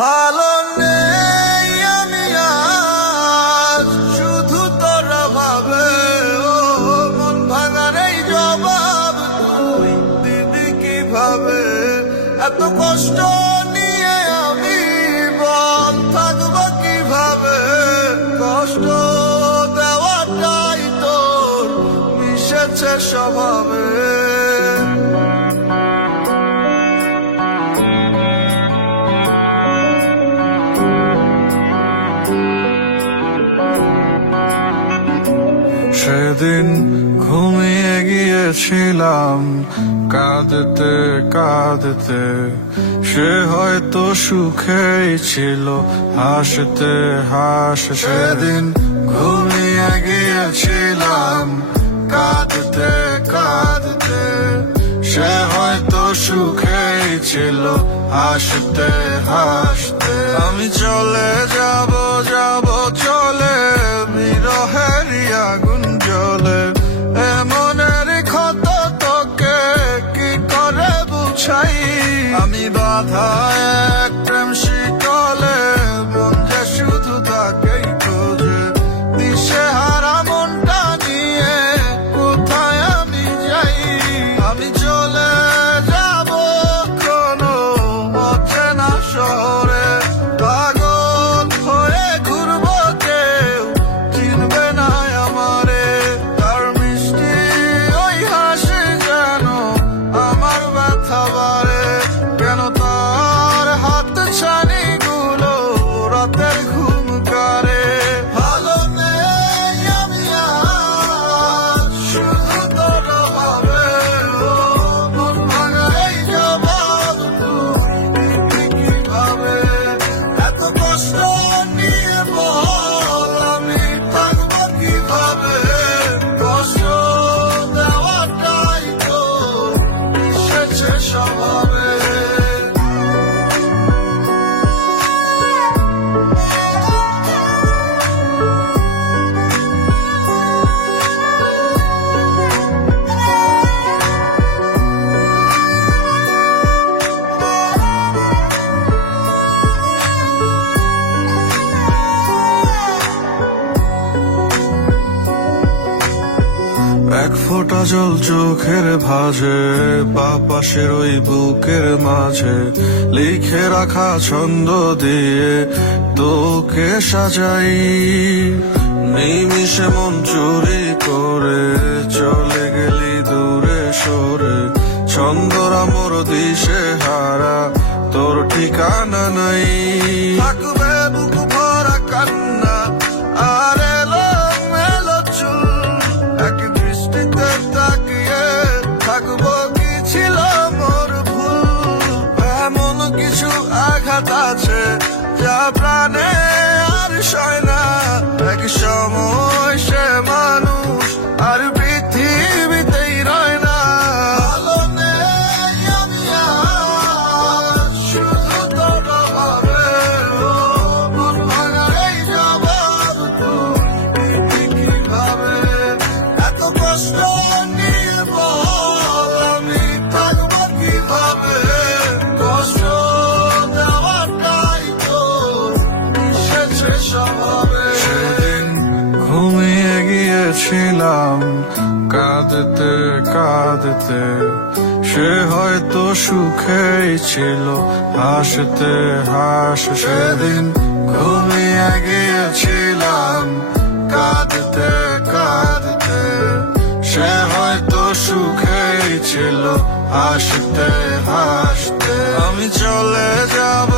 ভালো নেই আমি আজ, শুধু তোরা ভাবে ও মন ভাঙার এই জবাব তুই দিবি কিভাবে? এত কষ্ট নিয়ে আমি বল থাকবো কিভাবে? কষ্ট দেওয়াটাই তোর মিশেছে স্বভাবে। সেদিন ঘুমিয়ে গিয়েছিলাম কাঁদতে কাঁদতে, সে হয়তো সুখেই ছিল হাসতে হাসতে। সেদিন ঘুমিয়ে গিয়েছিলাম কাঁদতে কাঁদতে, সে হয়তো সুখেই ছিল হাসতে হাসতে। আমি চলে যাব যাব চলে বিরহের আগুন জ্বলে, এমনের ক্ষত তোকে কি করে বুঝাই? আমি বাধা এক প্রেম শিকলে, মন যে শুধু তাকেই খোঁজে। দিশে হারা মনটা নিয়ে কোথায় আমি যাই? আমি চলে যাব কোনো অচেনা শহরে, পাগল হয়ে ঘুরবো, কেউ চিনবে না আমারে। তার মিষ্টি ওই হাসি যেন আমার ব্যথা বাড়ে, কেন তার হাত ছানি গুলো রাতের ঘুম কারে? ভালো নেই আমি আজ, শুধু তোরা ভাবে ও মন ভাঙা এই জবাব তুই দিবি কিভাবে? এত কষ্ট নিয়ে বল আমি থাকবো কিভাবে? কষ্ট দেওয়াটাই তো মিশেছে স্বভাবে। এক ফোঁটা জল চোখের ভাঁজে, বা পাশের ওই বুকের মাঝে, লিখে রাখা ছন্দ দিয়ে তোকে সাজাই। নিমিষে মন চুরি করে চলে গেলি দূরে সরে, ছন্দরা মোর দিশে হারা, তোর ঠিকানা নাই। থাকবে বুক ভরা কান্না আর এলোমেলো চুল, এক দৃষ্টিতে তাকিয়ে থাকবো কি ছিল মোর ভুল? এমন কিছু আঘাত আছে যা প্রাণে আর সয় না, এক সময় সে মানুষ আর পৃথিবীতেই রয় না। ভালো নেই আমি আজ, শুধু তোরা ভাবে ও মন ভাঙার এই জবাব তুই দিবি কিভাবে? এত কষ্ট নিয়ে বল আমি থাকবো কিভাবে? কষ্ট দেওয়াটাই তো মিশেছে স্বভাবে। সেদিন ঘুমিয়ে গিয়েছিলাম কাঁদতে কাঁদতে, সে হয়তো সুখেই ছিল হাসতে হাসতে। সেদিন ঘুমিয়ে গিয়েছিলাম কাঁদতে কাঁদতে, সে হয়তো সুখেই ছিল হাসতে হাসতে। আমি চলে যাব